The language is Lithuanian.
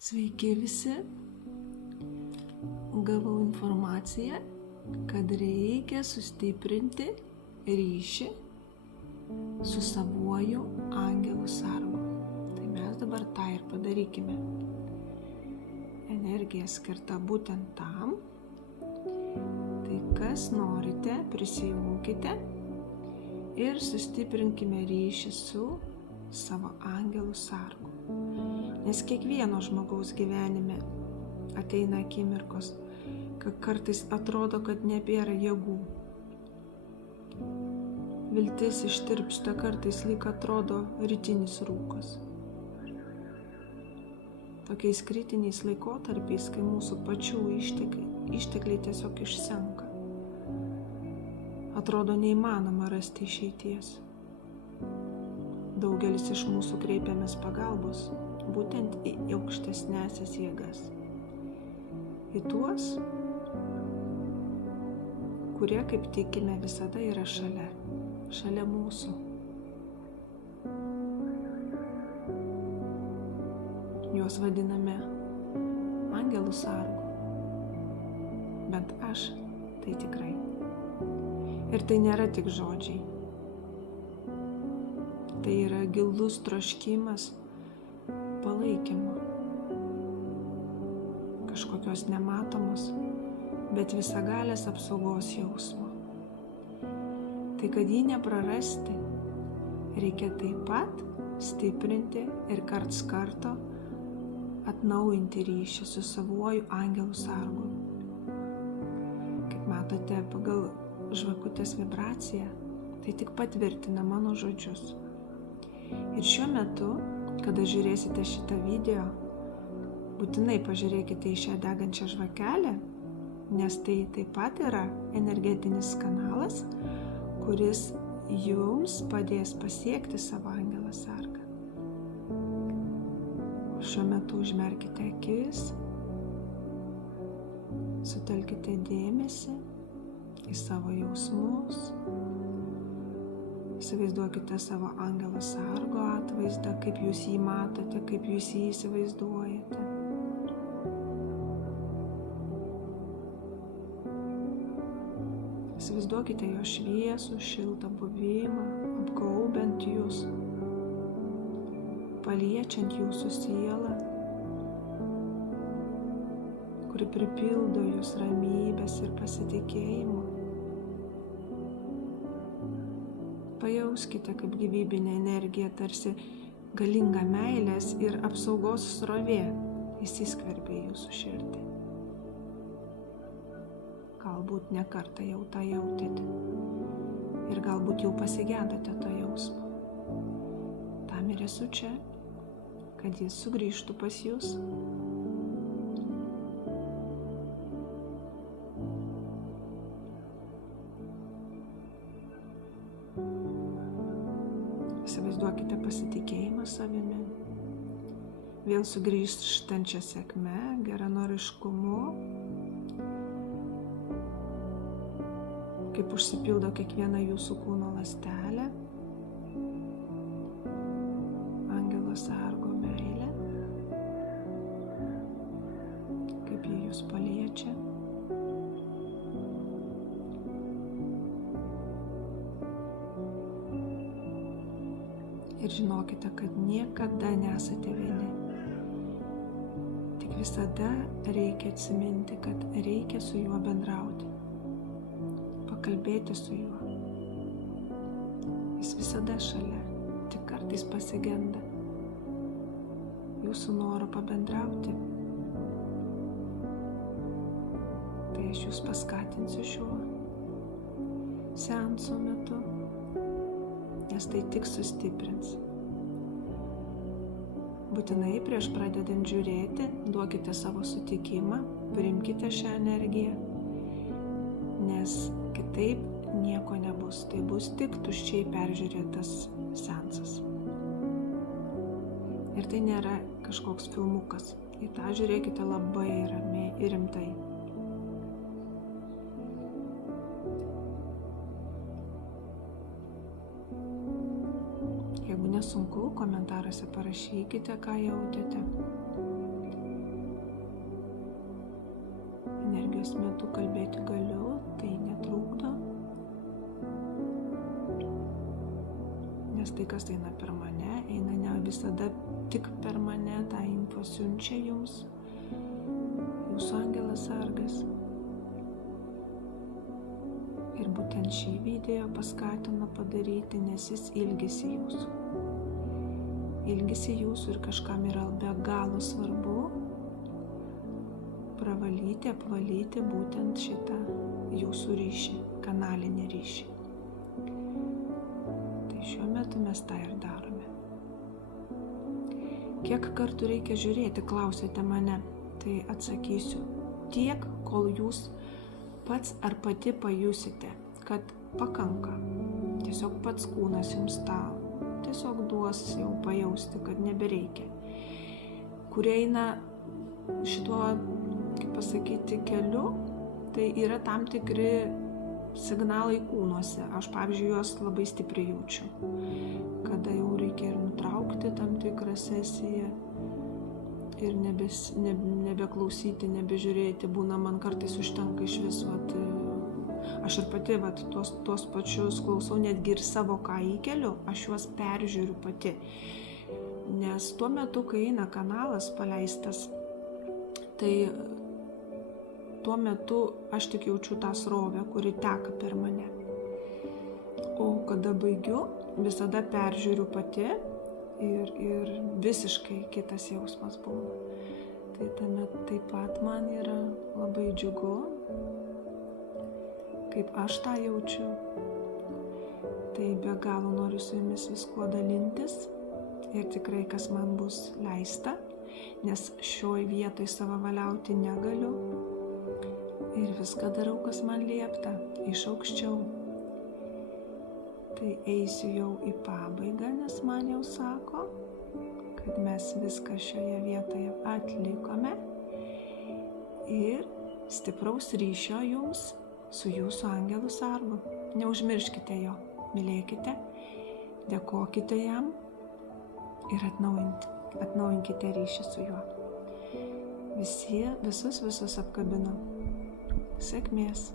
Sveiki visi. Gavau informaciją, kad reikia sustiprinti ryšį su savuoju angelu sargu. Tai mes dabar tą ir padarykime. Energija skirta būtent tam. Tai kas norite, prisijunkite ir sustiprinkime ryšį su savo angelu sargu. Nes kiekvieno žmogaus gyvenime ateina akimirkos, kad kartais atrodo, kad nebėra jėgų. Viltis ištirpsta, kartais lyg atrodo rytinis rūkas. Tokiais kritiniais laikotarpiais, kai mūsų pačių ištekliai tiesiog išsenka. Atrodo neįmanoma rasti išeities. Daugelis iš mūsų kreipiamės pagalbos būtent į aukštesnėsias jėgas. Į tuos, kurie, kaip tikime, visada yra šalia mūsų. Juos vadiname angelų sargu. Bent aš tai tikrai. Ir tai nėra tik žodžiai. Tai yra gilus troškimas palaikymo, kažkokios nematomos, bet visagalės apsaugos jausmo. Tai kad jį neprarasti, reikia taip pat stiprinti ir karts karto atnaujinti ryšį su savuoju angelu sargu. Kaip matote, pagal žvakutės vibraciją, tai tik patvirtina mano žodžius. Ir šiuo metu, kada žiūrėsite šitą video, būtinai pažiūrėkite į šią degančią žvakelę, nes tai taip pat yra energetinis kanalas, kuris jums padės pasiekti savo angelą sargą. Šiuo metu užmerkite akis, sutelkite dėmesį į savo jausmus. Įsivaizduokite savo angelo sargo atvaizdą, kaip jūs jį matote, kaip jūs jį įsivaizduojate. Įsivaizduokite jo šviesų, šiltą buvimą, apgaubiant jūs, paliečiant jūsų sielą, kuri pripildo jūs ramybės ir pasitikėjimo. Pajauskite, kaip gyvybinė energija, tarsi galinga meilės ir apsaugos srovė įsiskverbia į jūsų širdį. Galbūt ne kartą jau tą jautėte ir galbūt jau pasigedote to jausmo. Tam ir esu čia, kad jis sugrįžtų pas jūs. Įsivaizduokite pasitikėjimą savimi, vėl sugrįžtančią sėkme, geranoriškumu, kaip užsipildo kiekviena jūsų kūno ląstelė, angelo sargo meilė, kaip jie jūs paliečia. Ir žinokite, kad niekada nesate vieni. Tik visada reikia atsiminti, kad reikia su juo bendrauti, pakalbėti su juo. Jis visada šalia, tik kartais pasigenda jūsų noro pabendrauti. Tai aš jūs paskatinsiu šiuo seanso metu, nes tai tik sustiprins. Būtinai prieš pradedant žiūrėti, duokite savo sutikimą, priimkite šią energiją, nes kitaip nieko nebus. Tai bus tik tuščiai peržiūrėtas seansas. Ir tai nėra kažkoks filmukas. Į tą žiūrėkite labai ramiai ir rimtai. Jeigu nesunku, komentaruose parašykite, ką jautėte. energijos metu kalbėti galiu, tai netrukdo. Nes tai, kas eina per mane, eina ne visada tik per mane, tą info siunčia jums jūsų angelas sargas. Ir būtent šį video paskatino padaryti, nes jis ilgisi jūsų. Ilgisi jūsų ir kažkam yra be galo svarbu pravalyti, apvalyti būtent šitą jūsų ryšį, kanalinį ryšį. Tai šiuo metu mes tą ir darome. Kiek kartų reikia žiūrėti, klausėte mane, tai atsakysiu tiek, kol jūs pats ar pati pajusite, kad pakanka. Tiesiog pats kūnas jums tą tiesiog duos jau pajausti, kad nebereikia. Kurie eina šituo, kaip pasakyti, keliu, tai yra tam tikri signalai kūnuose. Aš, pavyzdžiui, juos labai stipriai jaučiu. Kada jau reikia ir nutraukti tam tikrą sesiją ir nebeklausyti, nebežiūrėti. Būna, man kartais užtenka iš viso. Aš ir pati tuos pačius klausau, netgi ir savo ką įkeliu, aš juos peržiūriu pati. Nes tuo metu, kai eina kanalas paleistas, tai tuo metu aš tik jaučiu tą srovę, kuri teka per mane. O kada baigiu, visada peržiūriu pati ir visiškai kitas jausmas būna. Tai tame taip pat man yra labai džiugu, kaip aš tą jaučiu. Tai be galo noriu su jumis viskuo dalintis ir tikrai kas man bus leista, nes šioj vietoj savavaliauti negaliu ir viską darau, kas man liepta, iš aukščiau. Tai eisiu jau į pabaigą, nes man jau sako, kad mes viską šioje vietoje atlikome ir stipraus ryšio jums su jūsų angelu sargu. Neužmirškite jo, mylėkite, dėkokite jam ir atnaujinkite ryšį su juo. Visus apkabinu. Sėkmės.